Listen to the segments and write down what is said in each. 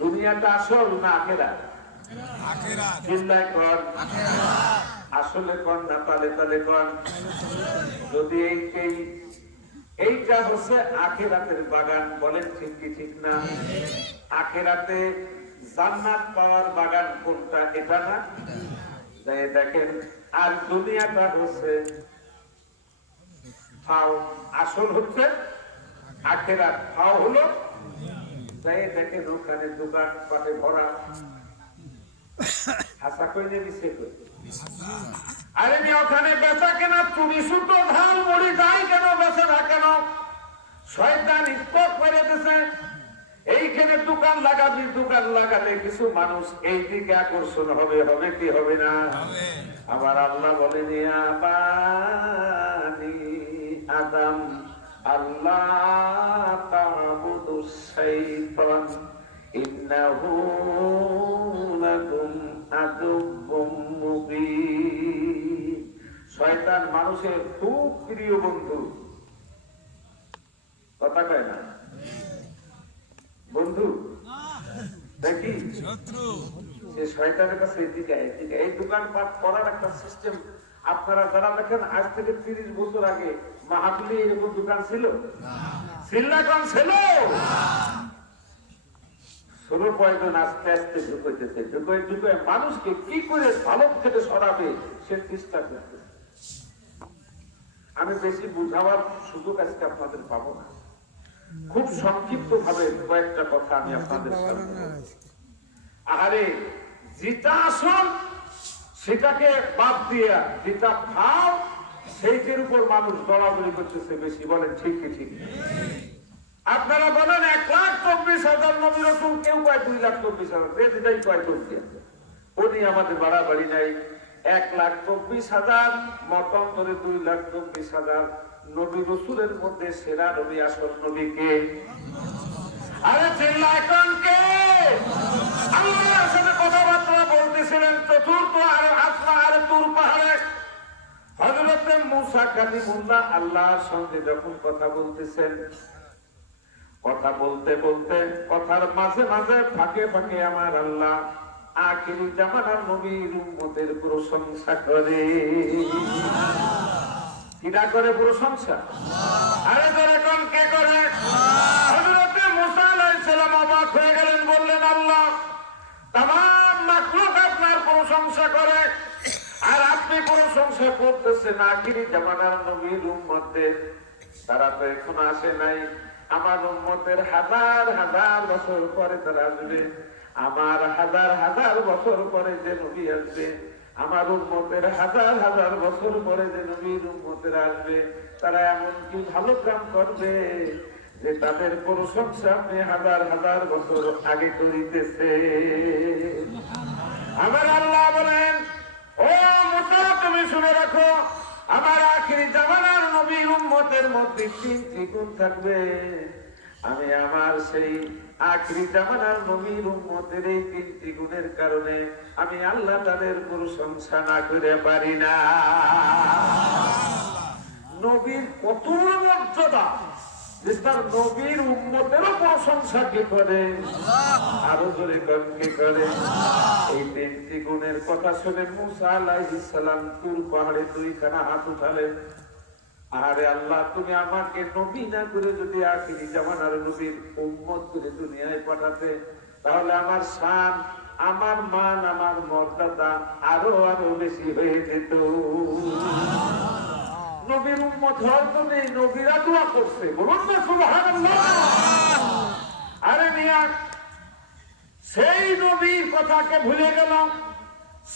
দুনিয়াটা আসল না আখেরাত? চিল্লায় কর আসলে কর না তালে তালে কর। যদি এইটা হচ্ছে আখেরাতের বাগান, বলেন ঠিক কি ঠিক না? আখেরাতে জান্নাত পাওয়ার বাগান কোনটা? এটা না? দেখেন, আর দুনিয়াটা হচ্ছে ফাও। আসল হচ্ছে আখেরাত, ফাও হলো তাই দেখেন ওখানে দোকান পাটে ভরা। হাসা কইলে মিশে কই? আরে মি ওখানে বেচা কেনা চুরি সুতো ধান মুড়ি যাই কেন বেচে না কেন? শয়তান স্টক করে দিছে এইখানে দোকান লাগাবি, দোকান লাগালে কিছু মানুষ এই দিকে আকর্ষণ হবে, হবে কি হবে না? আবার আল্লাহ বলেন ইয়া বানি আদম আল্লাহ তা'বুদুশ শাইতান ইন্নাহু লাকুম আদুউম মুবিন। শয়তান মানুষের খুব প্রিয় বন্ধু। কথা কয় না বন্ধু, দেখি শত্রু। সে শয়তানের কাছে এদিকে এই দোকানপাট করার একটা সিস্টেম। আপনারা যারা দেখেন আজ থেকে 30 বছর আগে মাহাবলি এরকম দোকান ছিল? সিল্লাকন ছিল? ছোট কয়েকজন আস্তে আস্তে ঢুকাইতেছে, ঢুকায় মানুষকে কি করে ভালো থেকে সরাবে সে চেষ্টা করতেছে। আমি বেশি বুঝাবার সুযোগ আজকে আপনাদের পাবো না। খুব সংক্ষিপ্ত ভাবে কয়েকটা কথা আমি আপনাদের সামনে। আরে যেটা আসল সেটাকে বাদ দিয়া যেটা ভাব সেইটার উপর মানুষ দৌড়াদৌড়ি করতেছে বেশি, বলেন ঠিক কি ঠিক? আপনারা বলেন 1,24,000 নবী রাসূল, কেউ কয় 2,24,000, যেটাই কয় করতে উনি আমাদের বাড়াবাড়ি নাই। 1,24,000 মতান্তরে 2,24,000 নবী রাসূলের মধ্যে সেরা নবী আসল নবী কে? আরে চিল্লায় কোন কে? আল্লাহর সাথে কথাবার্তা বলতেছিলেন চতুর্থ আর আসমান আর তুর পাহাড়ে। হযরত মুসা কালিমুল্লাহ আল্লাহর সঙ্গে যখন কথা বলতেছেন, কথা বলতে বলতে কথার মাঝে মাঝে ফাঁকে ফাঁকে আমার আল্লাহ আখিরি জামানার নবীর উম্মতের প্রশংসা করে। কিনা করে প্রশংসা? আরে ধরে কোন কে করে? হযরত মুসা আলাইহিস সালাম অবাক হয়ে গেলেন, বললেন আল্লাহ তামাম মাখলুক আপনার প্রশংসা করে আর আপনি প্রশংসা করতেছেন আখিরি জামানার নবীর উম্মতদের। তারা তো এখন আসে নাই, আমার উম্মতের হাজার হাজার বছর পরে তারা আসবে। আমার হাজার হাজার বছর পরে যে নবী আসবে, আমার উম্মতের হাজার হাজার বছর পরে যে নবীর উম্মতের আসবে, তারা এমন কি ভালো কাম করবে যে তাদের প্রশংসা আপনি হাজার হাজার বছর আগে করিতেছে। আমার আল্লাহ বলেন, ও মুসা তুমি শুনে রাখো, আমার আখিরি জামানার নবীর উম্মতের মধ্যে 3টি গুণ থাকবে। আমি আমার সেই আখিরি জামানার নবীর উম্মতের এই 3টি গুণের কারণে আমি আল্লাহ তাদের প্রশংসা না করে পারি না। নবীর কত মর্যাদা, তার নবীর উম্মতেরও প্রশংসা কি করে, আরো জোরে কি করে? এই 3টি গুণের কথা শুনে মুসা আলাইহিস সালাম তুর পাহাড়ে 2খানা হাত উঠালেন। আরে আল্লাহ, তুমি আমাকে নবী না করে যদি আখিরি জামানার নবীর উম্মত করে দুনিয়ায় পাঠাতে, তাহলে আমার শান, আমার মান, আমার মর্যাদা আরো আরো বেশি হয়ে যেত। নবীর উম্মত হয়তো নেই, নবীরা দোয়া করছে, বলুন না সুবহানাল্লাহ। আরে মিয়া, সেই নবীর কথাকে ভুলে গেল,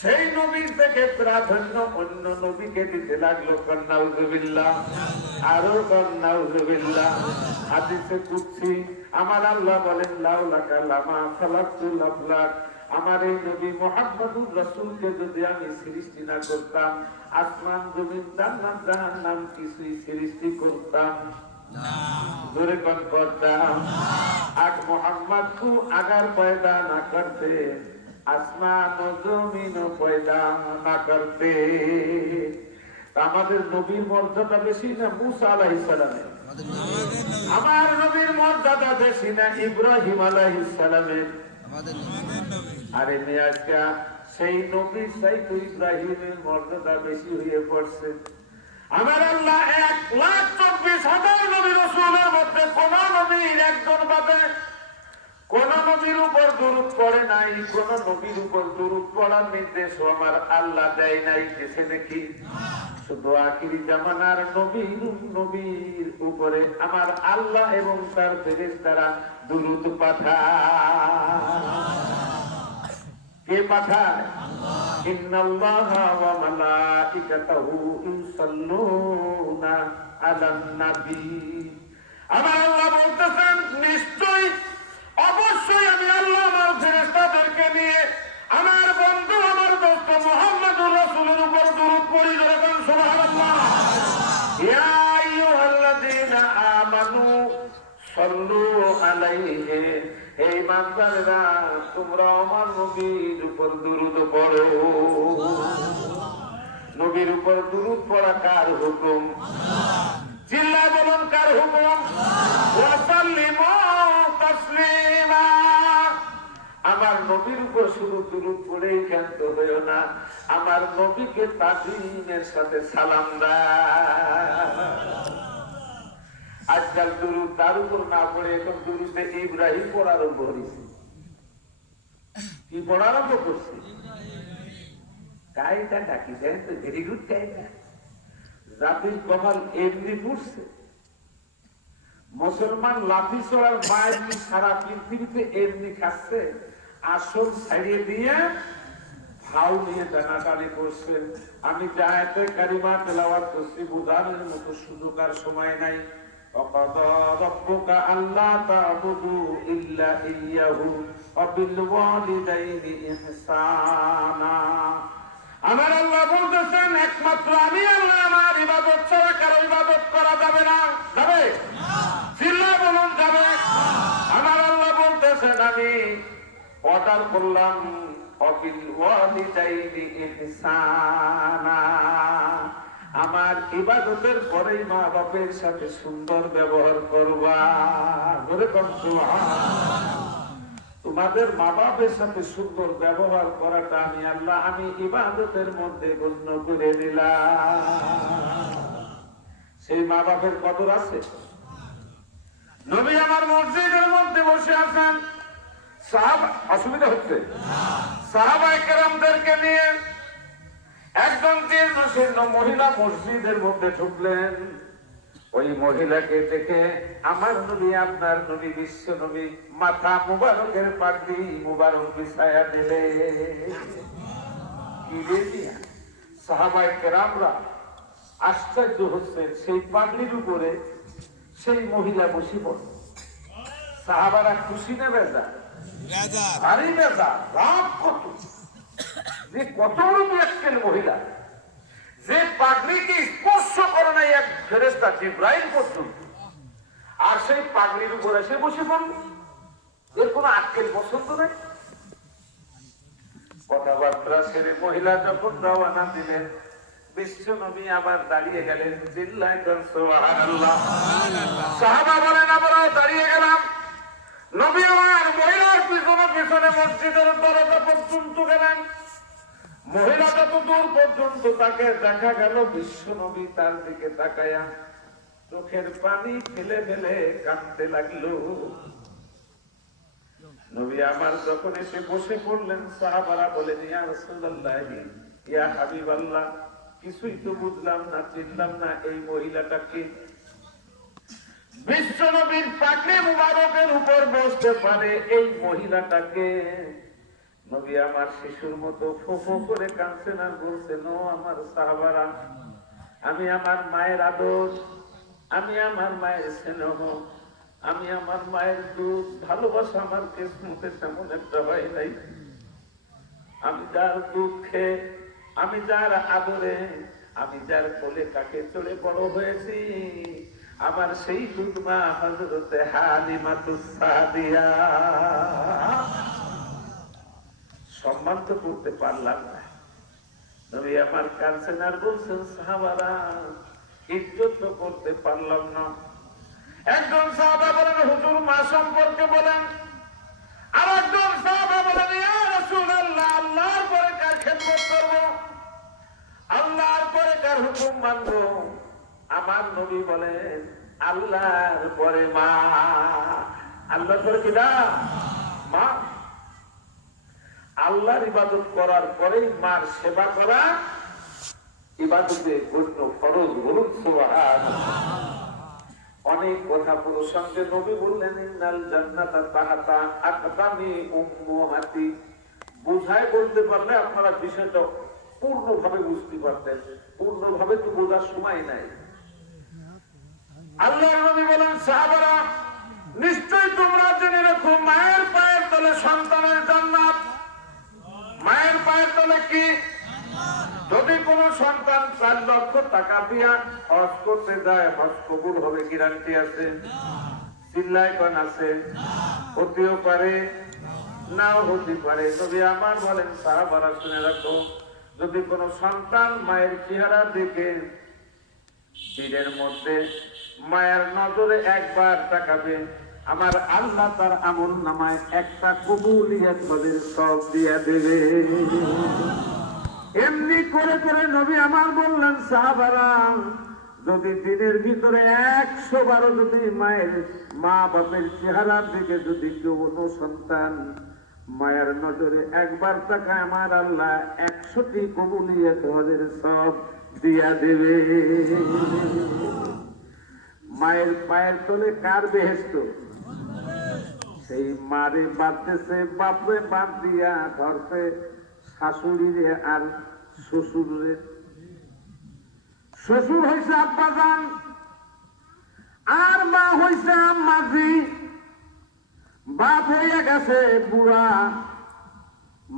সেই নবীর থেকে প্রাধান্য অন্য নবীকে দিতে লাগলো। নাউযুবিল্লাহ, আরো নাউযুবিল্লাহ। হাদিসে কুদসি আমার আল্লাহ বলেন, লাউলাকা লামা খালাকতুল আফলাক, আমার এই নবী মুহাম্মদুর রাসূলকে যদি আমি সৃষ্টি না করতাম, আসমান জমিন জান্নাত জাহান্নাম কিছুই সৃষ্টি করতাম না। জোরে কোন করতাম? আজ মোহাম্মদ কো আগার পয়দা না করতে, আসমান ও জমিন পয়দা না করতে। আমাদের নবীর মর্যাদা বেশি না মুসা আলাইহিস সালামের? আমার নবীর মর্যাদা বেশি না ইব্রাহিম আলাইহিস সালামের? আরে মেয়ে আজকে সেই নবী সাইফুল ইব্রাহিমের মর্যাদা বেশি হয়ে পড়ছে। আমার আল্লাহ 1,24,000 নবী রাসূলের মধ্যে কোন নবীর একজন বাদে কোন নবীর উপর দুরূদ পড়ে নাই, কোন নবীর উপর দুরূদ পড়ার নির্দেশ আমার আল্লাহ দেয় নাই। গেছে নাকি? শুধু আখিরি জামানার নবীর উপরে আমার আল্লাহ এবং তার ফেরেশতারা দুরূদ পাঠায়। কে পাঠায়? ইন্নাল্লাহা ওয়া মালাইকাতাহু ইউসাল্লুনা আলান নবী। আমার আল্লাহ বলতেছেন নিশ্চয়ই অবশ্যই আমি আল্লাহ আমার ফেরেশতাদেরকে নিয়ে আমার বন্ধু আমার দোস্ত মুহাম্মদুর রাসূলের উপর দুরূদ পড়ি। যখন সুবহানাল্লাহ। ইয়া আইয়ুহাল্লাযীনা আমানু সাল্লু আলাইহি, এই বান্দারা তোমরা আমার নবীর উপর দুরূদ পড়ো। নবীর উপর দুরূদ পড়া কার হুকুম? চিল্লায় বলুন কার হুকুম? ওয়া সাল্লিমু তাসলিমা। আমার নবীর উপর শুধু দুরূদ পড়েই ক্ষান্ত হইও না, আমার নবীকে তাজিমের সাথে সালাম দাও। আজকাল দুরূদ তার উপর না পড়ে এখন দুরূদে ইব্রাহিম পড়া আরম্ভ করেছে। কি পড়া আরম্ভ করছে? কায়দা ডাকি দেন তো, ভেরি গুড কায়দা। জাতির কপাল এমনি পড়ছে। মুসলমান লাঠি চড়ার মায়ের সারা পৃথিবীতে এমনি খাচ্ছে, আসল ছাড়িয়ে দিয়ে ভাও নিয়ে টানাটানি করছেন। আমি জায়াতে কারিমা তেলাওয়াত করছি, বুঝানোর মতো সুযোগ আর সময় নাই। وَقَضَى رَبُّكَ أَلَّا تَعْبُدُوا إِلَّا إِيَّاهُ وَبِالْوَالِدَيْنِ إِحْسَانًا। আমার আল্লাহ বলতেছেন একমাত্র আমি আল্লাহ, আমার ইবাদত ছাড়া কারো ইবাদত করা যাবে না। যাবে? চিল্লায় বলুন যাবে। আমার আল্লাহ বলতেছেন আমি অর্ডার করলাম وَبِالْوَالِدَيْنِ إِحْسَانًا, আমার ইবাদতের পরেই মা বাপের সাথে সুন্দর ব্যবহার করবা। তোমাদের মা বাপের সাথে সুন্দর ব্যবহার করাটা আমি আল্লাহ আমি ইবাদতের মধ্যে গণ্য করে দিলাম। সেই মা বাপের কদর আছে? নবী আমার মসজিদের মধ্যে বসে আছেন, সাহাবা অসুবিধা হচ্ছে, সাহাবায়ে কেরামদেরকে নিয়ে একজন জীর্ণ মহিলা মসজিদের মধ্যে ঢুকলেন। ওই মহিলাকে দেখে আমার নবী আপনার নবী বিশ্ব নবী মাথা মুবারকের পাগড়ি মুবারক বিছায়া দিলে। কি দেখিয়া সাহাবায়ে কেরামরা আশ্চর্য হচ্ছে, সেই পাগড়ির উপরে সেই মহিলা বসে পড়ে। সাহাবারা খুশি না বেজা? ভারী বেজা, রাগ কত যে কত মুশকিল মহিলা, যে পাগড়িকে স্পর্শ করে নাই এক ফেরেশতা জিবরাইল পর্যন্ত, আর সেই পাগড়ির উপর এসে বসে পড়ল। এর কোন আক্কেল পছন্দ নাই। কথাবার্তা সেরে মহিলা যখন রওনা দিলেন, বিশ্ব নবী আবার দাঁড়িয়ে গেলেন। চিল্লায় সুবহানাল্লাহ। সাহাবা বলেন আমরাও দাঁড়িয়ে গেলাম। নবী আমার মহিলার পিছনে পিছনে মসজিদের দরজা পর্যন্ত গেলেন। মহিলা যত দূর পর্যন্ত তাকে দেখা গেল, বিশ্ব নবী তার দিকে তাকায়া চোখের পানি ফেলে ফেলে কাঁদতে লাগলো। নবী আমার যখন এসে বসে পড়লেন, সাহাবারা বলেন ইয়া রাসূলুল্লাহ, ইয়া হাবিবাল্লাহ, কিছুই তো বুঝলাম না, চিনলাম না এই মহিলাটা কি? বিশ্ব নবীর পাগড়ি মুবারকের উপর বসতে পারে এই মহিলাটাকে? নবী আমার শিশুর মতো ফো ফো করে কাঁদছেন আর বলছেন, ও আমার সাহাবারা, আমি আমার মায়ের আদর, আমি আমার মায়ের স্নেহ, আমি আমার মায়ের দুধ ভালোবাসা আমার কিসমতে তেমন একটা হয় নাই। আমি যার দুঃখে, আমি যার আদরে, আমি যার কোলে কাকে চড়ে বড় হয়েছি, আমার সেই দুধ মা হযরতে হালিমাতুস সাদিয়া। সম্মান তো করতে পারলাম না। নবী আমার কাঁদছেন আর বলছেন, সাহাবারা, ইজ্জত তো করতে পারলাম না। একজন সাহাবা বলেন হুজুর মা সম্পর্কে বলেন, আর একজন সাহাবা হুকুম মানবো? আমার নবী বলেন আল্লাহর পরে মা। আল্লাহর পরে কিনা মা। আল্লাহর ইবাদত করার পরেই মার সেবা করা ইবাদতে গণ্য, ফরজ। বলুন সুবহানাল্লাহ। অনেক কথা প্রসঙ্গে নবী বললেন ইন্নাল জান্নাতা তাহতা আকদামি উম্মাহাতি। বুঝায় বলতে পারলে আপনারা বিষয়টা পূর্ণভাবে বুঝতে পারতেন। পূর্ণভাবে তো বোঝার সময় নাই। আল্লাহর নবী বলেন সাহাবারা নিশ্চয়ই তোমরা জেনে রাখো মায়ের পায়ের তলে সন্তানের জান্নাত। মায়ের পায়ের তলে কি? যদি কোন সন্তান 4 লক্ষ টাকা দিয়া হজ করতে যায়, হজ কবুল হবে গ্যারান্টি আছে? চিল্লায় কোন আছে? হতেও পারে, নাও হতে পারে। নবী আমার বলেন সাহাবারা শুনে রাখো, যদি কোন সন্তান মায়ের চেহারা দেখে দিনের মধ্যে মায়ের নজরে একবার তাকাবে, আমার আল্লাহ তার আমল নামায় একটা কবুলিয়ত হজের সব দিয়া দেবে। এমনি করে করে নবী আমার বললেন সাহাবারা যদি দিনের ভিতরে 100 বার যদি মায়ের মা বাপের চেহারার দিকে যদি কোনো সন্তান মায়ের নজরে একবার তাকায়, আমার আল্লাহ 100টি কবুলিয়ত হজের সব দিয়া দেবে। মায়ের পায়ের তলে কার বেহেশত? সেই মারে বাঁধতেছে, বাপরে বাদ দিয়া ধরছে শাশুড়িরে আর শ্বশুরে। শ্বশুর হয়েছে আব্বাজান আর মা হয়েছে আম্মাজি। বাপ হইয়া গেছে বুড়া,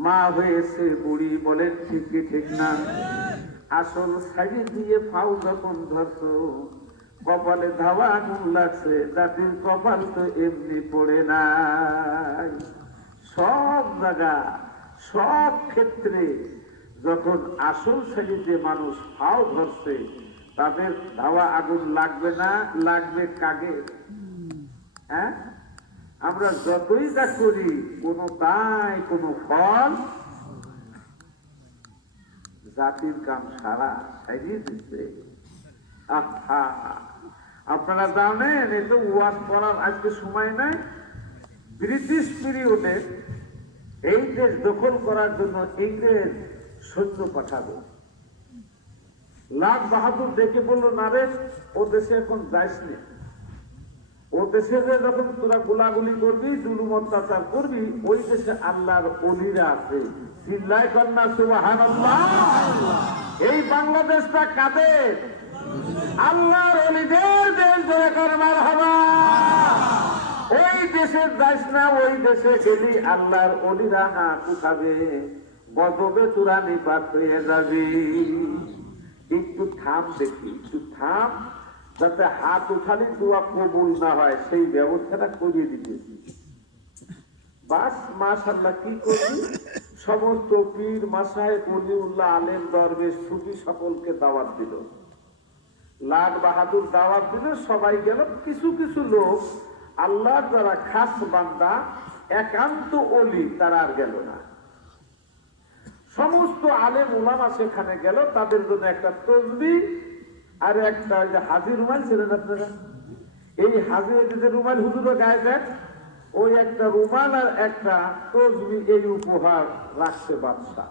মা হয়েছে বুড়ি। বলেন ঠিক কি ঠিক না? আসল সাইডে দিয়ে ফাউ যখন ধরছো, কপালে ধাওয়া আগুন লাগছে। জাতির কপাল তো এমনি পড়ে নাই। সব জায়গা সব ক্ষেত্রে যখন আসল সাইডে মানুষ ফাউ ধরছে, তাদের ধাওয়া আগুন লাগবে না? লাগবে কাগে? হ্যাঁ, আমরা যতই যা করি কোনো তাই কোনো ফল। জাতির কাম সারা সাইডে দিচ্ছে। আপনারা জানেন এই তো ওয়াজ করার আজকে সময় নাই। ব্রিটিশ পিরিয়ডে এই দেশ দখল করার জন্য ইংরেজ সৈন্য পাঠাবো। লাল বাহাদুর দেখে বললো না রে, ও দেশে এখন যাইস নে। ও দেশে যখন তোরা গোলাগুলি করবি, জুলুম অত্যাচার করবি, ওই দেশে আল্লাহর ওলিরা আছে। চিল্লায় কন্যা সুবহানাল্লাহ। এই বাংলাদেশটা কাদের? আল্লাহর ওলিদের দেশ। ধরে করবার হবা। ওই দেশে যাইস না, ওই দেশে গেলি আল্লাহর ওলিরা হাত উঠাবে, গজবে তোরা নিপাত হয়ে যাবি। একটু থাম দেখি, একটু থাম, যাতে হাত উঠালে দোয়া কবুল না হয় সেই ব্যবস্থাটা করিয়ে দিতেছি। বাস মাশাআল্লাহ কি করবি? সমস্ত পীর মাসায় ওলিউল্লাহ আলেম দরবেশ সুফি সকলকে দাওয়াত দিল। লাল বাহাদুর দাওয়াত দিল, সবাই গেল। কিছু কিছু লোক আল্লাহর যারা খাস বান্দা একান্ত ওলি তারা আর গেল না। সমস্ত আলেম উলামা সেখানে গেল। তাদের জন্য একটা তসবিহ আর একটা হাজির রুমাল ছিলেন আপনারা, এই হাজির যে রুমাল হুজুরও গায়ে দেন, ওই একটা রুমাল আর একটা তসবিহ এই উপহার রাখছে বাদশা।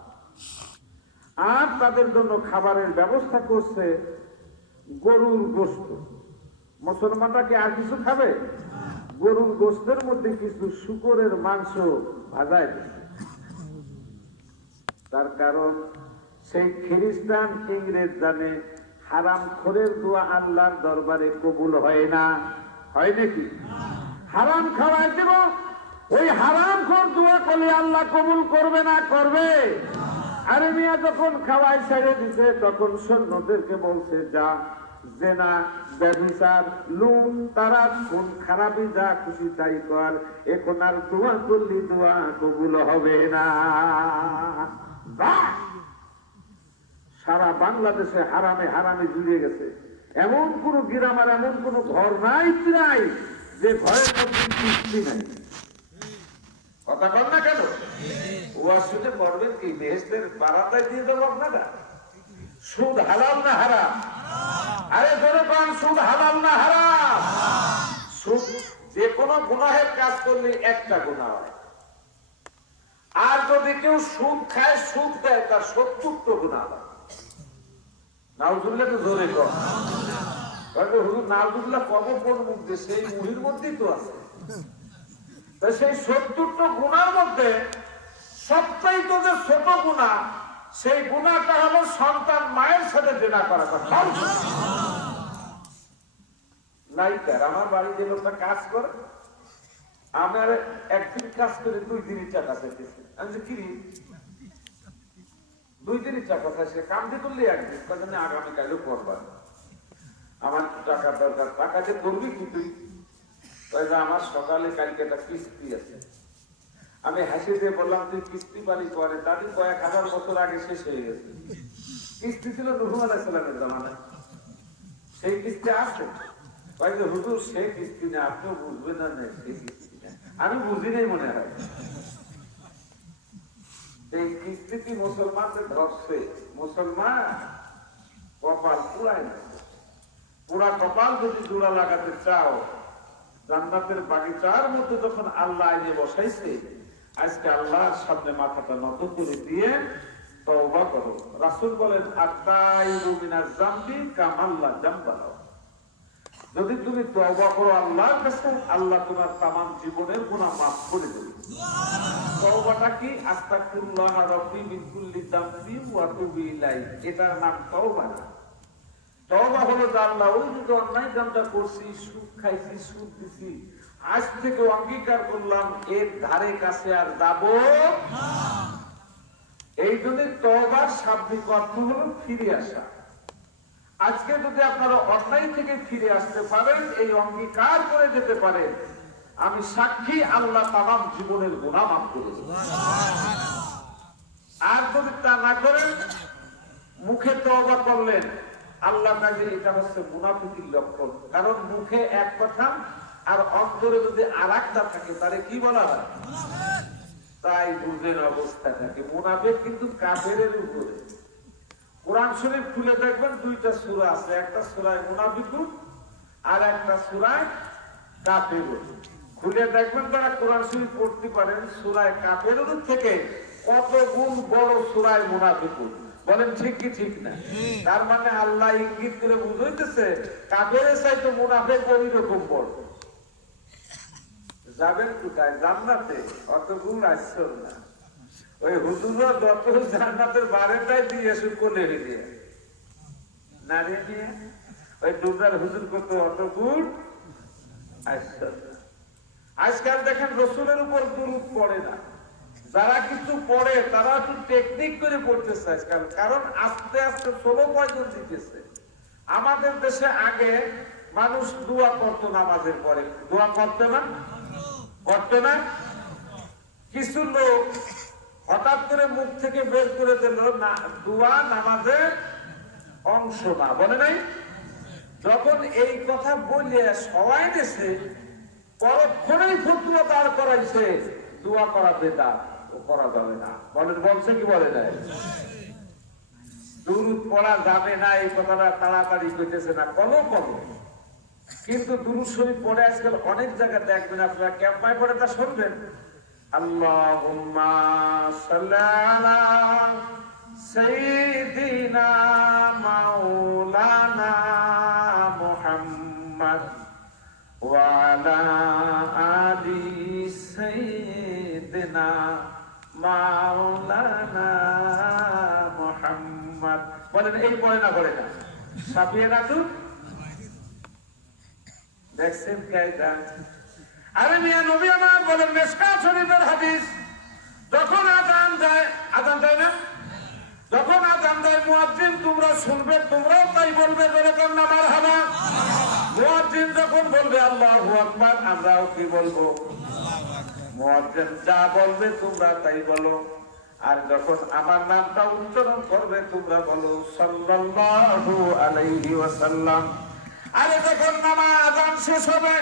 আর তাদের জন্য খাবারের ব্যবস্থা করছে গরুর গোশত। মুসলমানরা কি আর কিছু খাবে? গরুর গোশতের মধ্যে কিছু শুকরের মাংস ভাজায় দিচ্ছে। তার কারণ সেই খ্রিস্টান ইংরেজ জানে হারাম খোরের দোয়া আল্লাহর দরবারে কবুল হয় না। হয় নাকি? হারাম খাওয়াই দেব, ওই হারাম খোর দোয়া করলে আল্লাহ কবুল করবে না? করবে। আরে মিয়া যখন খাওয়াই ছেড়ে দিছে, তখন সৈন্যদেরকে বলছে যা জেনা, ব্যভিচার, লুট, তারা খুন খারাপি যা খুশি তাই কর। এখন আর দোয়া করলি দোয়া কবুল হবে না। সারা বাংলাদেশে হারামে হারামে জুড়ে গেছে। এমন কোন গ্রাম আর এমন কোন ঘর নাই যে ঘরের মধ্যে কিস্তি নাই। কথা বল না কেন? ও আসলে করবেন কি? বেহেশতের বারান্দায় দিয়ে দেবো আপনারা? সুদ হালাল না হারাম? আরে ধরে পান, সুদ হালাল না হারাম? সুদ যে কোনো গুনাহের কাজ করলে একটা গুনাহ হয়, আর যদি কেউ সুদ খায়, সুদ দেয়, তার ৭০টা গুনাহ হয়। নাউজুবিল্লাহ তো জোরে কর। হুজুর নাউজুবিল্লাহ কবে কোন মুখ দিয়ে? সেই মুহির মধ্যেই তো আছে। সেই ৭০টা গুনার মধ্যে সবচাইতে যে ছোট গুনাহ, সেই গুনাহটা হলো সন্তান মায়ের সাথে জেনা করা। নাইকার আমার বাড়িতে লোকটা কাজ করে, আমার একদিন কাজ করে 2 দিনই টাকা চাইতেছে। আমি যে কি 2 দিনই টাকা চাইছে, কাম দিয়ে করলে একদিন কাজে আগামীকালও করবার, আমার টাকার দরকার। টাকা যে করবি কি তুই? আমার সকালে কালকে একটা কিস্তি আছে। আমি হাসি দিয়ে বললাম, তুই কিস্তি পালি করে? তাদের কয়েক হাজার বছর আগে শেষ হয়ে গেছে। কিস্তি ছিল নূহ আলাইহিস সালামের জামানায়, সেই কিস্তি আছে। হুজুর সে কিস্তি না, আপনিও বুঝবেন না, সেই কিস্তি না। আমি বুঝি নাই মনে হয়। এই কিস্তি মুসলমানদের ধরছে, মুসলমান কপাল পুরাই না। পুরা কপাল যদি জোড়া লাগাতে চাও, জান্নাতের বাগিচার মধ্যে যখন আল্লাহ আইনে বসাইছে, আজকে আল্লাহর সামনে মাথাটা নত করে দিয়ে তওবা করো। রাসূল বলেন, আতাইবু মিনাজ যামবি কামাল্লা যামবা লাহু। যদি তুমি তওবা করো আল্লাহর কাছে, আল্লাহ তোমার তামাম জীবনের গুনাহ মাফ করে দেবে। তওবাটা কি? আস্তাগফিরুল্লাহ রাব্বি মিন কুল্লি যামবি ওয়া আতুবু ইলাইহি। এটার নাম তওবা না। তওবা হলো আল্লাহ, ওই যে অন্যায় কামটা করছি, সুদ খাইছি, সুদ দিছি, আজ থেকে অঙ্গীকার করলাম এর ধারে কাছে আর যাব না। এই জন্য তওবার শাব্দিক অর্থ হলো ফিরে আসা। আজকে যদি আপনারা অন্যায় থেকে ফিরে আসতে পারেন, এই অঙ্গীকার করে যেতে পারেন, আমি সাক্ষী আল্লাহ তামাম জীবনের গুনাহ মাফ করে দেবেন। আর যদি তা না করেন, মুখে তওবা করলেন, আল্লাহ কাজে এটা হচ্ছে মুনাফিকের লক্ষণ। কারণ মুখে এক কথা আর অন্তরে যদি আরেকটা থাকে, তারে কি বলা হয়? তাই বুঝেন অবস্থাটাকে। মুনাফিক কিন্তু কাফেরের উপরে। কোরআন শরীফ খুলে দেখবেন, 2টা সূরা আছে, একটা সূরায়ে মুনাফিকুন আর একটা সূরায়ে কাফিরুন। খুলে দেখবেন, যারা কোরআন শরীফ পড়তে পারেন, সূরায়ে কাফিরুন থেকে কত গুণ বড় সূরায়ে মুনাফিকুন। বলেন ঠিক কি ঠিক না? তার মানে আল্লাহ ইঙ্গিত করে বুঝাইতেছে, কাফেরের চাইতে মুনাফিক ওই রকম বড়। যাবেন কোথায়? জান্নাতে। অত গুণ আসছেন না। ওই হুজুররা যত জান্নাতের বারেটাই দিয়ে এসে কোলে দিয়ে নারী নিয়ে ওই দুটার হুজুর কত অত গুণ আসছেন না। আজকাল দেখেন রসুলের উপর দুরূদ পড়ে না। যারা কিছু পড়ে তারা একটু টেকনিক করে পড়তেছে আজকাল, কারণ আস্তে আস্তে ষোলো পয়জন দিতেছে। আমাদের দেশে আগে মানুষ দোয়া করতো নামাজের পরে, দোয়া করতো না? করতো না? কিছু লোক হঠাৎ করে মুখ থেকে বের করে দিল, না দোয়া নামাজের অংশ না, বলে নাই? যখন এই কথা বলে সবাই দেশে পরক্ষণেই ফতুয়া দাঁড় করাইছে, দোয়া করা বেদাত, করা যাবে না। বলেন, বলছে কি বলে নাই? দুরূদ পড়া যাবে না এই কথাটা তাড়াতাড়ি কইতেছে না, কলো কলো। কিন্তু দুরূদ শরীফ পড়ে আজকাল অনেক জায়গায় দেখবেন, আপনারা ক্যাম্পায় পড়ে তা শুনবেন, আল্লাহুম্মা সাল্লি আলা সাইয়্যিদিনা মাওলানা মুহাম্মদ ওয়া আলা আলি সাইয়্যিদিনা মাওলানা মুহাম্মদ। বলেন, এই পড়ে না পড়ে না? ছাপিয়ে রাখুন। দেখছেন কায়দা? আরে মিয়া নবী আমার বলেন, মিশকাত শরীফের হাদিস, যখন আযান যায়, আযান যায় না? যখন আযান দেয় মুয়াজ্জিন, তোমরা শুনবে, তোমরাও তাই বলবে, যেরকম না মারহাবা। মুয়াজ্জিন যখন বলবে আল্লাহু আকবার, আমরাও কি বলবো? মুয়াজ্জিন যা বলবে তোমরা তাই বলো। আর যখন আমার নামটা উচ্চারণ করবে, তোমরা বলো সাল্লাল্লাহু আলাইহি ওয়াসাল্লাম। আরে যখন নামাজ আযান শেষ হবে,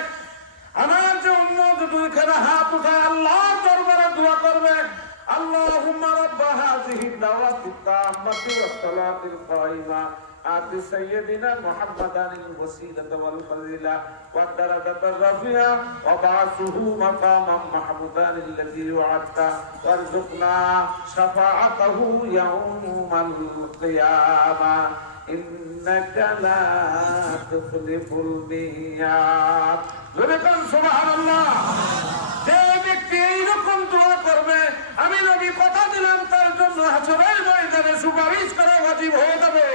আমার যে উম্মত দুইখানা হাত উঠায় আল্লাহর দরবারে দোয়া করবে, اللهم رب هذه الدعوة التامة والصلاة القائمة آت سيدنا محمدا الوسيلة والفضيلة والدرجة الرفيعة وبعثه مقاما محمودا الذي وعدته وارزقنا شفاعته يوم القيامة إنك لا تخلف الميعاد سبحان الله যে ব্যক্তি এইরকম দোয়া করবে আমি নবী কথা দিলাম তার জন্য হাসরের ময়দানে সুপারিশ করা ওয়াজিব হয়ে যাবে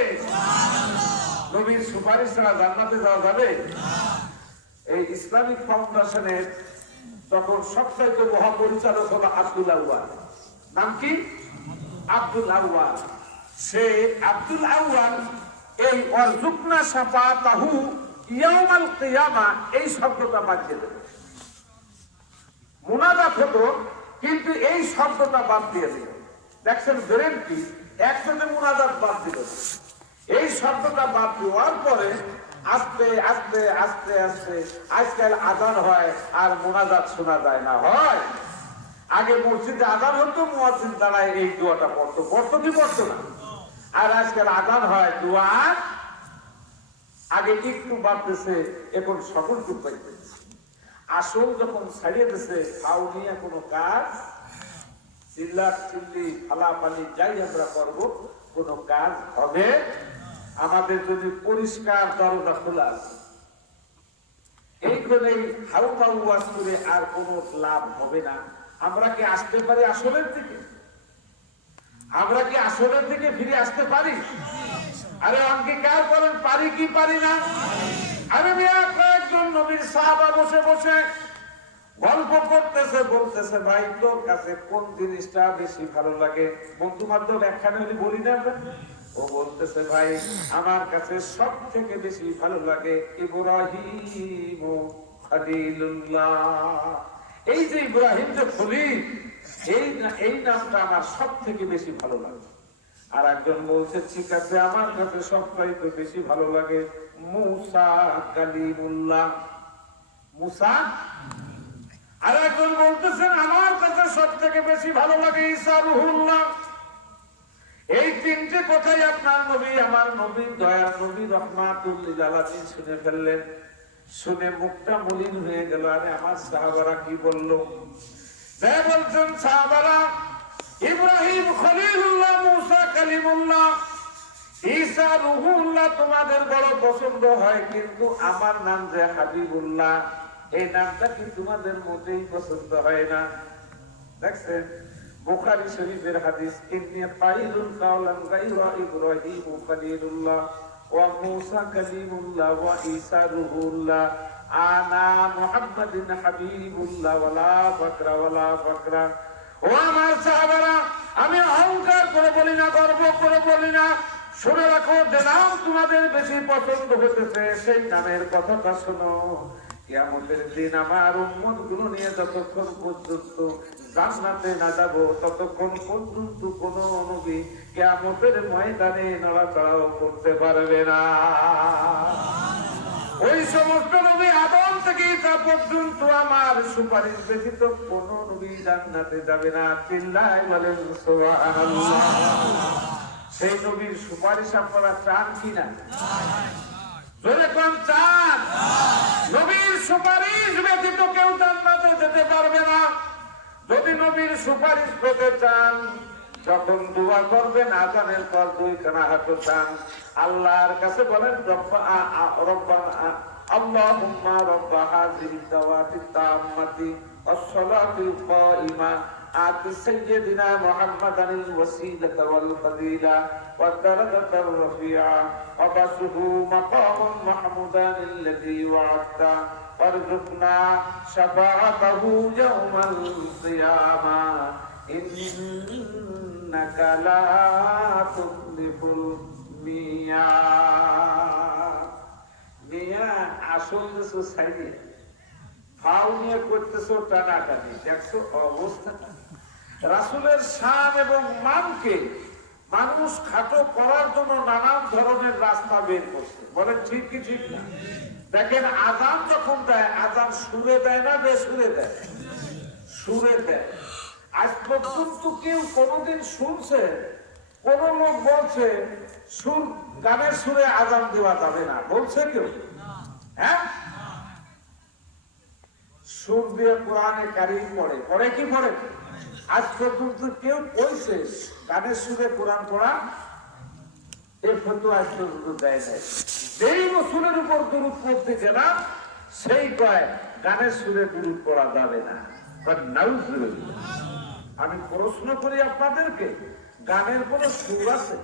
নবীর সুপারিশ ছাড়া জান্নাতে যাওয়া যাবে এই ইসলামিক ফাউন্ডেশনের তখন সবচাইতে মহাপরিচালক হলো আব্দুল আউয়াল নাম কি আব্দুল আউয়াল সে আব্দুল আউয়াল এই ওয়ারজুকনা শাফাআতাহু ইয়াউমাল কিয়ামা এই শব্দটা বাদ দিয়ে দেবে মুনাজাত হতো কিন্তু এই শব্দটা বাদ দিয়ে দিল দেখছেন ধরেন কি একসাথে মুনাজাত বাদ দিল এই শব্দটা বাদ দেওয়ার পরে আস্তে আস্তে আস্তে আস্তে আজকাল আজান হয় আর মুনাজাত শোনা যায় না হয় আগে মসজিদে আজান হতো মুয়াজ্জিন দাঁড়ায় এই দোয়াটা পড়তো কি পড়তো না আর আজকাল আজান হয় দোয়া আগে একটু বাড়তেছে এখন সকল টুক পাইতেছে আসল যখন ছাড়িয়ে দিছে খাও নিয়ে কোনো কাজ চিল্লা চিল্লি ফালাফালি যাই আমরা করবো কোনো কাজ হবে আমাদের যদি পরিষ্কার দরজা খোলা আছে এইখানে হাউ মাউ ওয়াজ করে আর কোনো লাভ হবে না আমরা কি আসতে পারি আসলের দিকে আমরা কি আসলের দিকে ফিরে আসতে পারি আরে অঙ্গীকার করেন পারি কি পারি না আরে মিয়া কয়েকজন নবীর সাহাবা বসে বসে গল্প করতেছে বলতেছে ভাই তোর কাছে কোন জিনিসটা বেশি ভালো লাগে বন্ধু বান্ধব একখানে বলি না ও বলতেছে ভাই আমার কাছে সব থেকে বেশি ভালো লাগে ইব্রাহিম খলিলুল্লাহ এই যে ইব্রাহিম যে খলিল এই নামটা আমার সব থেকে বেশি ভালো লাগে আর একজন বলছে ঠিক আছে আমার কাছে সবচাইতে বেশি ভালো লাগে মুসা কালিমুল্লাহ মুসা আর একজন বলতেছেন আমার কাছে সব থেকে বেশি ভালো লাগে ঈসা রুহুল্লাহ এই তিনটে কথাই আপনার নবী আমার নবী দয়ার নবী রহমাতুল লিল আলামিন শুনে ফেললেন শুনে মুখটা মলিন হয়ে গেল আরে আমার সাহাবারা কি বললো তাই বলছেন সাহাবারা ইব্রাহিম খলিলুল্লাহ মুসা কালিমুল্লাহ ঈসা রুহুল্লাহ তোমাদের বড় পছন্দ হয় কিন্তু আমার নাম যে হাবিবুল্লাহ এই নামটা কি তোমাদের মোটেই পছন্দ হয় না দেখছেন বুখারী শরীফের হাদিস ইন্নী কাইলুন কাওলান গায়রা ইব্রাহিম খলিলুল্লাহ ওয়া মুসা কালিমুল্লাহ ওয়া ঈসা রুহুল্লাহ আনা মুহাম্মাদিন হাবিবুল্লাহ ওয়ালা ফাকরা ওয়ালা ফাকরা ও আমার সাহাবারা আমি অহংকার করে বলি না গর্ব করে বলি না শুনে রাখো যে নাম তোমাদের বেশি পছন্দ হতেছে সেই নামের কথাটা শোনো কিয়ামতের দিন আমার উম্মত গুলো নিয়ে যতক্ষণ পর্যন্ত জান্নাতে না যাব ততক্ষণ পর্যন্ত কোন নবী কিয়ামতের ময়দানে নড়াচড়াও করতে পারবে না ওই সমস্ত নবী আদম থেকে ঈসা পর্যন্ত আমার সুপারিশ ব্যতীত কোন নবী জান্নাতে যাবে না চিল্লায় বলেন সুবহানাল্লাহ সেই নবীর সুপারিশ আপনারা চান কিনা জোরে কোন চান নবীর সুপারিশ ব্যতীত কেউ জান্নাতে যেতে পারবে না যদি নবীর সুপারিশ পেতে চান যখন দোয়া করবেন আজানের পর দুইখানা হাত চান আল্লাহর কাছে বলেন আল্লাহুম্মা রাব্ব হাযিহি দাওয়াতি তাম্মাতি ওয়াস-সালাতিল কাইমা আতি সাইয়্যিদিনা মুহাম্মাদানিল ওয়াসিলাতা ওয়াল ফাদিলা ওয়াদ দারাজাতার রাফিআ ওয়া বাসুহু মাকামান মাহমুদান আল্লাযী ওয়া'আদতা ওয়ারযুকনা শাফাআতাহু ইয়াওমাল কিয়ামা ইন্নাকা লা তুখলিফুল মিয়াদ আসল দেশো সাইডে ফাউ নিয়ে করতেছো টানাটানি দেখছো অবস্থা রাসূলের শান এবং মানকে মানুষ খাটো করার জন্য নানান ধরনের রাস্তা বের করছে বলেন ঠিক কি ঠিক না দেখেন আজান যখন দেয় আজান সুরে দেয় না বেসুরে দেয় সুরে দেয় আজ পর্যন্ত কেউ কোনদিন শুনছে কোন লোক বলছে সুর গানের সুরে আজান দেওয়া যাবে না? বলছে কেউ? হ্যাঁ, সুর দিয়ে কোরআনে কারিম পড়ে কি পড়ে? আজ পর্যন্ত কেউ কইছে গানের সুরে কোরআন পড়া? এই ফতোয়া আজ পর্যন্ত দেয় নাই। যেই রসুলের উপর দুরূদ পড়তে গেলাম সেই কয় গানের সুরে দুরূদ পড়া যাবে না। আমি প্রশ্ন করি আপনাদেরকে, গানের কোন সুর আছে?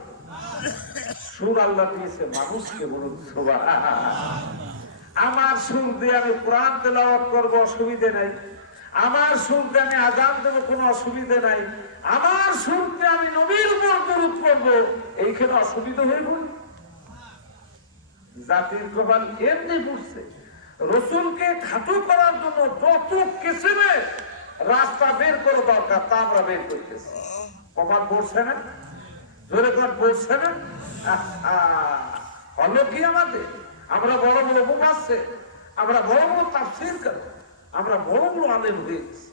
সুর আল্লাহ দিয়েছে মানুষকে, বলুন সুবহানাল্লাহ। আমার সুর দিয়ে আমি কোরআন তেলাওয়াত করবো, অসুবিধে নাই। আমার সুর দিয়ে আমি আযান দেবো, কোনো অসুবিধে নাই। আমার সুর দিয়ে আমি নবীর উপর দরুদ পড়বো, এইখানে অসুবিধা হইব? জাতির কপাল এমনি পড়ছে। রসুলকে খাটো করার জন্য যত কিসিমে রাস্তা বের করে দরকার তা আমরা বের করতেছি। কপাল পড়ছে না? ধরে কর পড়ছে না? হলো কি আমাদের? আমরা বড় বড় মুফাসসির, আমরা বড় বড় তাফসীর করি, আমরা বড় বড় আলেম হয়েছি।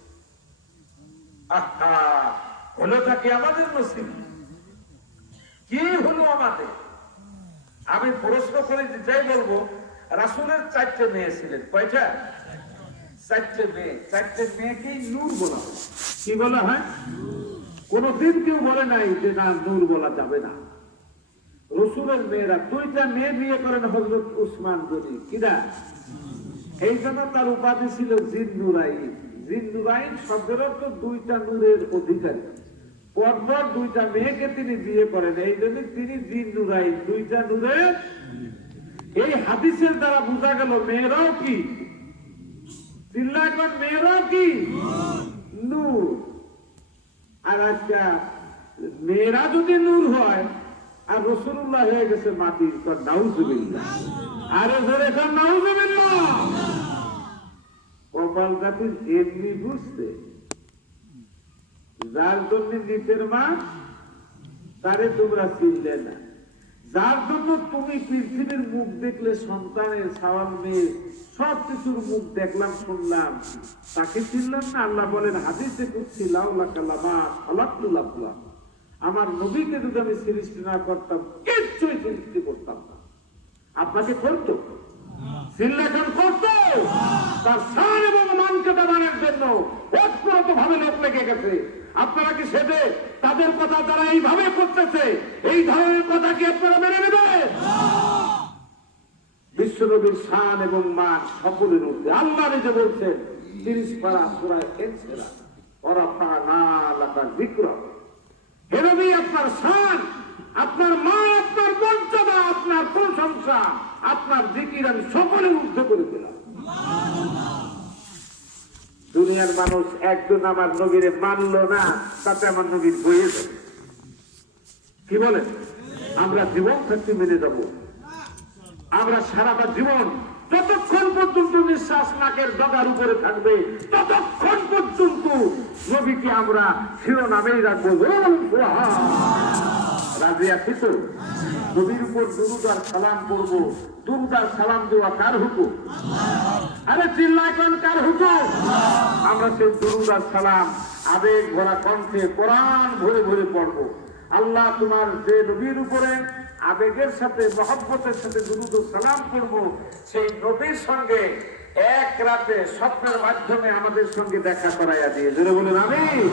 হলোটা কি আমাদের নসিব? কি হলো আমাদের? আমি প্রশ্ন করে যাই বলবো, রাসূলের 4টে মেয়ে ছিলেন। কয়টা? 4টে মেয়ে। 4টে মেয়েকেই নূর বলা হয়। কি বলা হয়? কোনদিন কেউ বলে নাই যে না, নূর বলা যাবে না। রসুলের মেয়েরা 2টা মেয়ে বিয়ে করেন হযরত উসমান গনি। কিনা? এই জন্য তার উপাধি ছিল জিন্নুরাইন। জিন্নুরাইন শব্দের অর্থ 2টা নূরের অধিকারী। পরপর 2টা মেয়েকে তিনি বিয়ে করেন, এই জন্য তিনি জিন্নুরাইন, 2টা নূরের। এই হাদিসের দ্বারা বোঝা গেল মেয়েরাও কি? চিল্লায় মেয়েরাও কি? নূর। আর আজকে মেয়েরা যদি নূর হয় আর রাসূলুল্লাহ হয়ে গেছে মাটির, তো নাউজুবিল্লাহ। আরে ধরে এখন নাউজুবিল্লাহ। কপাল জাতি এমনি বুঝতে, যার জন্য নিচের মাস তারে তোমরা চিনলে না, যার জন্য তুমি পৃথিবীর মুখ দেখলে, সন্তানের, সাওয়াল মেয়ে সবকিছুর মুখ দেখলাম শুনলাম, তাকে চিনলাম না। আল্লাহ বলেন হাদিসে কুদসি, লাউলাকা লামা খালাকতুল আফলাক। আমার নবীকে যদি আমি সৃষ্টি না করতাম, কিচ্ছুই সৃষ্টি করতাম না। আপনাকে করতো? সিলেকশন করতো? তার শান এবং মানকে দাবানোর জন্য অপ্রত ভাবে লোক লেগে গেছে। আপনারা কি সেটা তাদের কথা যারা এইভাবে করতেছে, এই ধরনের কথা কি আপনারা মেনে নেবেন? বিশ্বনবীর শান এবং মান সকলের মধ্যে আল্লাহ নিজে বলছেন 30 পারা সূরা এনসিরা, ওয়ারাফা'না লাকা যিকরা। হে নবী, আপনার শান, আপনার মান, আপনার মর্যাদা, আপনার প্রশংসা, আপনার জিকির আমি সকলে উদ্ধ করে দিলাম। দুনিয়ার মানুষ একজন আমার নবীরে মানলো না, তাতে আমার নবীর বইয়ে যাবে। কি বলেন? আমরা জীবন থাকতে মেনে যাব। আমরা সারাটা জীবন, যতক্ষণ পর্যন্ত নিঃশ্বাস নাকের ডগার উপরে থাকবে, ততক্ষণ পর্যন্ত নবীকে আমরা শিরোনামেই রাখবো। রাজি আছি তো? নবীর উপর দুরূদ আর সালাম করবো। দুরূদ আর সালাম দেওয়া কার হুকুম? আরে চিল্লায় কোন কার হুকুম? আমরা সেই দুরূদ আর সালাম আবেগ ভরা কণ্ঠে কোরআন ভরে ভরে পড়বো। আল্লাহ তোমার যে নবীর উপরে আবেগের সাথে, মহব্বতের সাথে দুরূদ ও সালাম করবো, সেই নবীর সঙ্গে এক রাতে স্বপ্নের মাধ্যমে আমাদের সঙ্গে দেখা করাইয়া দিয়ে। জোরে বলুন আমিন।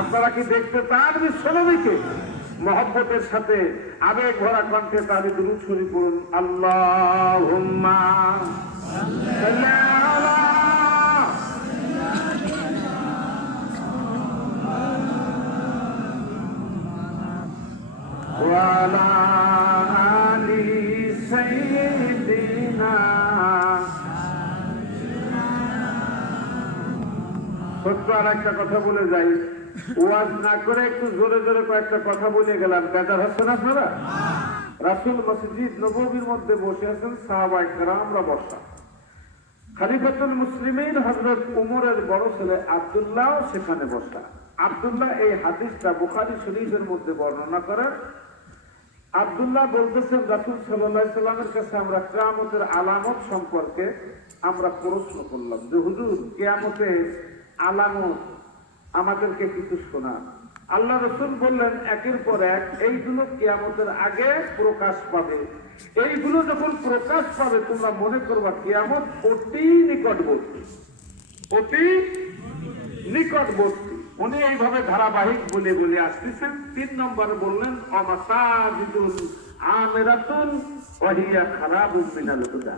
আপনারা কি দেখতে চান বিশ্বনবীকে মহব্বতের সাথে আবেগ ভরা কণ্ঠে? তাহলে দুরূদ শরীফ পড়ুন। আল্লাহুম্মা সাল্লি আলা ওয়া আলা আলি সাইয়্যিদিনা। সত্য আর একটা কথা বলে যাই, ওয়াজ না করে একটু জোরে জোরে কয়েকটা কথা বলে গেলাম, বেজার হচ্ছে না আপনারা? রাসূল মসজিদ নববীর মধ্যে বসে আছেন, সাহাবায়ে কেরামরা বসা। খলিফাতুল মুসলিমিন হযরত উমরের বড় ছেলে আব্দুল্লাহ সেখানে বসা। আব্দুল্লাহ এই হাদিসটা বুখারী শরীফের মধ্যে বর্ণনা করেন। আব্দুল্লাহ বলতেছেন, রাসূল সাল্লাল্লাহু আলাইহি সাল্লামের কাছে আমরা কিয়ামতের আলামত সম্পর্কে আমরা প্রশ্ন করলাম যে হুজুর, কিয়ামতের আলামত আমাদেরকে কিছু শোনা। আল্লাহ রাসূল বললেন একের পর এক এইগুলো কিয়ামতের আগে প্রকাশ পাবে। এইগুলো যখন প্রকাশ পাবে তোমরা মনে করবা কিয়ামত অতি নিকটবর্তী, অতি নিকটবর্তী। উনি এইভাবে ধারাবাহিক বলে বলে আসতেছেন। 3 নম্বর বললেন অমাসাজিদুন আমিরাতুন ওয়া হিয়া খারাবুন মিনাল হুদা।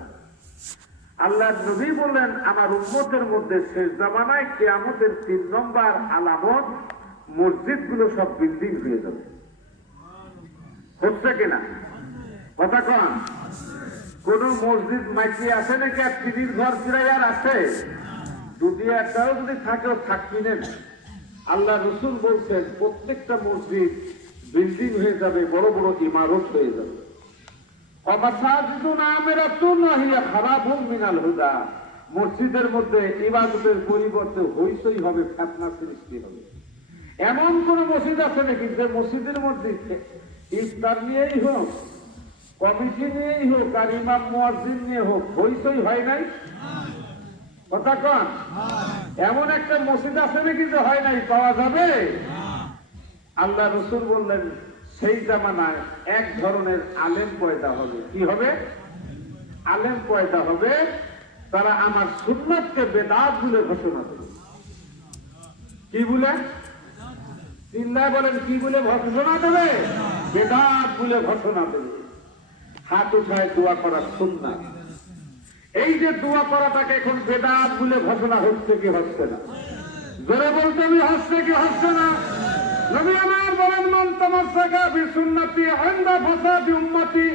আল্লাহ নবী বললেন আমার উম্মতের মধ্যে শেষ জামানায় কিয়ামতের 3 নম্বর আলামত মসজিদ গুলো সব বিল্ডিং হয়ে যাবে। হচ্ছে কিনা কথা কন? কোন মসজিদ মাইকি আছে নাকি? আর টিভির ঘর ফিরাইয়ার আছে? যদি একটাও যদি থাকেও থাকবি না। আল্লাহ রাসূল বলছেন প্রত্যেকটা মসজিদ বিল্ডিং হয়ে যাবে, বড় বড় ইমারত হয়ে যাবে। মসজিদের মধ্যে ইবাদতের পরিবর্তে হইচই হবে, ফিতনা সৃষ্টি হবে। এমন কোন মসজিদ আছে নাকি যে মসজিদের মধ্যে ইফতার নিয়েই হোক, কমিটি নিয়েই হোক, আর ইমাম মুয়াজ্জিন নিয়ে হোক হইচই হয় নাই? কথা কন? এমন একটা মসজিদ আছে নাকি যে হয় নাই? পাওয়া যাবে? আল্লাহ রাসূল বললেন সেই জামানায় এক ধরনের আলেম পয়দা হবে। কি হবে? আলেম পয়দা হবে। তারা আমার সুন্নাতকে বেদাত বলে ঘোষণা দেবে। কি বলে? চিল্লায় বলেন, কি বলে ঘোষণা দেবে? বেদাত বলে ঘোষণা দেবে। হাত উঠায় দোয়া করার সুন্নাত। এই যে দোয়া করাটাকে এখন বেদাত বলে ঘোষণা হচ্ছে কি হচ্ছে না? জোরে বলতে আমি হচ্ছে কি হচ্ছে না? নবী আমার বলেন মান তামাসসাকা বিসুন্নতি ইনদা ফাসাদি উম্মতি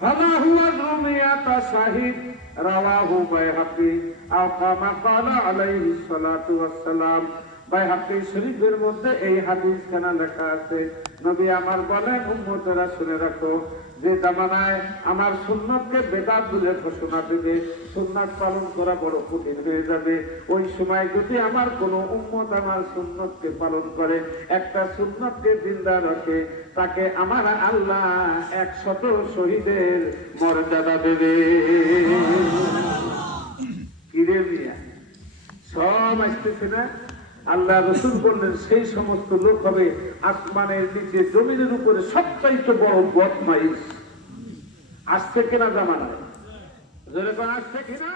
ফালা হুয়া রুমিয়াতা শাহিদ রাওয়াহু বাইহাকি আও কামা ক্বালা আলাইহিস সালাতু ওয়াস সালাম। বাইহাকি শরীফের মধ্যে এই হাদিস খানা লেখা আছে। নবী আমার বলেন উম্মতেরা শুনে রাখো, যে জামানায় আমার সুন্নাতকে বেদাত বলে ঘোষণা দেবে, সুন্নাত পালন করা বড় কঠিন হয়ে যাবে। ওই সময় যদি আমার কোনো উম্মত আমার সুন্নাতকে পালন করে, একটা সুন্নাতকে জিন্দা রাখে, তাকে আমার আল্লাহ 100 শহীদের মর্যাদা দেবে। কিরে মিয়া সব আসতেছে না? আল্লাহ রাসূল বললেন সেই সমস্ত লোক হবে আসমানের নিচে জমিনের উপরে সবচাইতে বড় বদমাইশ। আসছে কিনা জামানায়? যেরকম আসছে কিনা?